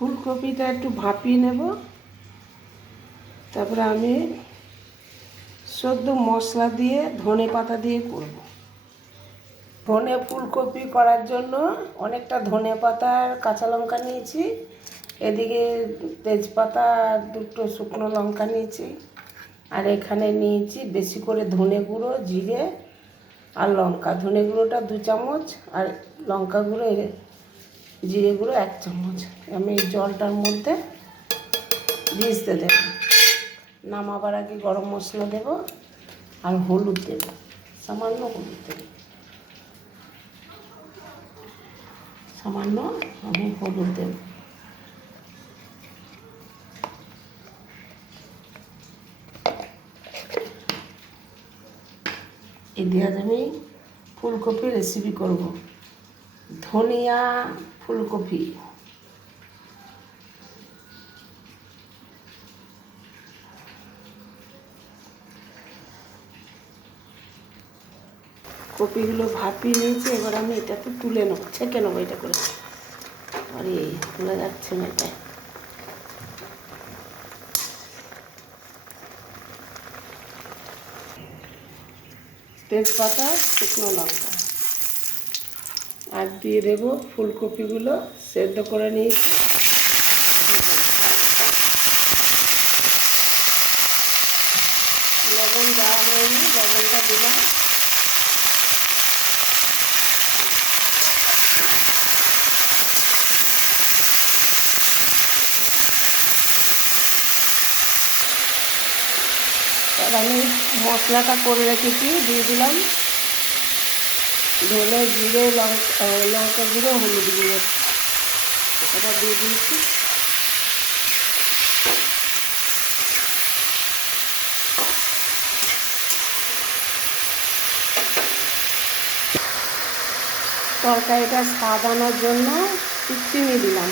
ফুলকপিটা একটু ভাপিয়ে নেব। তারপরে আমি সদ্য মশলা দিয়ে ধনে পাতা দিয়ে করব। ধনে ফুলকপি করার জন্য অনেকটা ধনে পাতা আর কাঁচা লঙ্কা নিয়েছি, এদিকে তেজপাতা আর দুটো শুকনো লঙ্কা নিয়েছি, আর এখানে নিয়েছি বেশি করে ধনে গুঁড়ো, জিরে আর লঙ্কা। ধনে গুঁড়োটা 2 চামচ আর লঙ্কা গুঁড়ো জিরে গুঁড়ো 1 চামচ। আমি জলটার মধ্যে ভিজতে দেব। নামাবার আগে গরম মশলা দেব আর হলুদ দেব, সামান্য হলুদ দেব, সামান্য আমি হলুদ দেব। এই দিয়ে আমি ফুলকপি রেসিপি করব, ধনিয়া ফুলকপি। কপিগুলো ভাপিয়ে নিয়েছি, এবার আমি এটাকে তুলে নেবো, ছেঁকে নেবো এটা করে। আরে তোলা যাচ্ছে না এটা। তেজপাতা, শুকনো লঙ্কা আর দিয়ে দেবো ফুলকপিগুলো সেদ্ধ করে নিয়েছি। লবণ দেওয়া হয়নি, লবণটা দিলাম। আর আমি মশলাটা করে রেখেছি, দিয়ে দিলাম ধনে জিরে লঙ্কা গুঁড়ো, হলুদ গুঁড়ো, এটা দিয়ে দিয়েছি। তরকারিটা স্বাদ আনার জন্য চিনি দিলাম।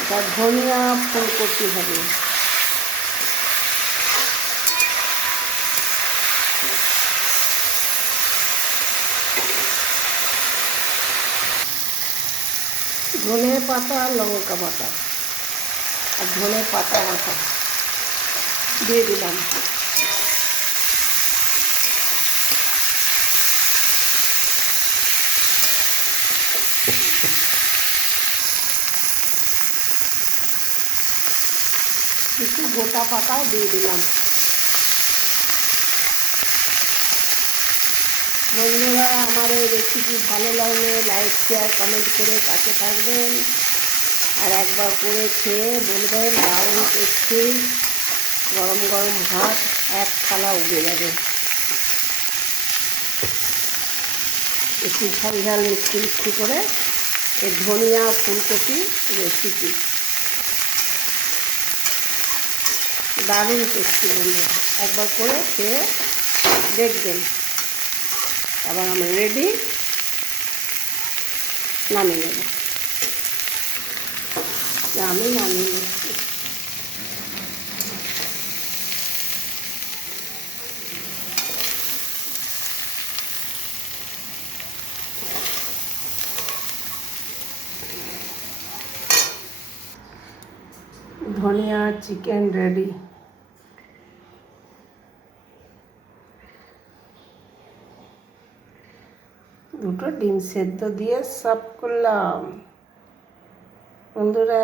এটা ধনিয়া ফুলকপি হবে। ধনে পাতা, লঙ্কা বাটা আর ধনে পাতা বাটা দিয়ে দিলাম। একটু গোটা পাতাও দিয়ে দিলাম। বন্ধুরা, আমার এই রেসিপি ভালো লাগলে লাইক, শেয়ার, কমেন্ট করে পাশে থাকবেন, আর একবার করে খেয়ে বলবেন দারুণ টেস্টি। গরম গরম ভাত 1 থালা উঠে যাবে। একটু ঝাল ঝাল মিষ্টি মিষ্টি করে এই ধনিয়া ফুলকপি রেসিপি দারুণ টেস্টি। বন্ধু একবার করে খেয়ে দেখবেন। আবার আমরা রেডি, নামিয়ে নেব। আমি নামিয়ে নিচ্ছি। ধনিয়া চিকেন রেডি। দুটো ডিম সেদ্ধ দিয়ে সার্ভ করলাম। বন্ধুরা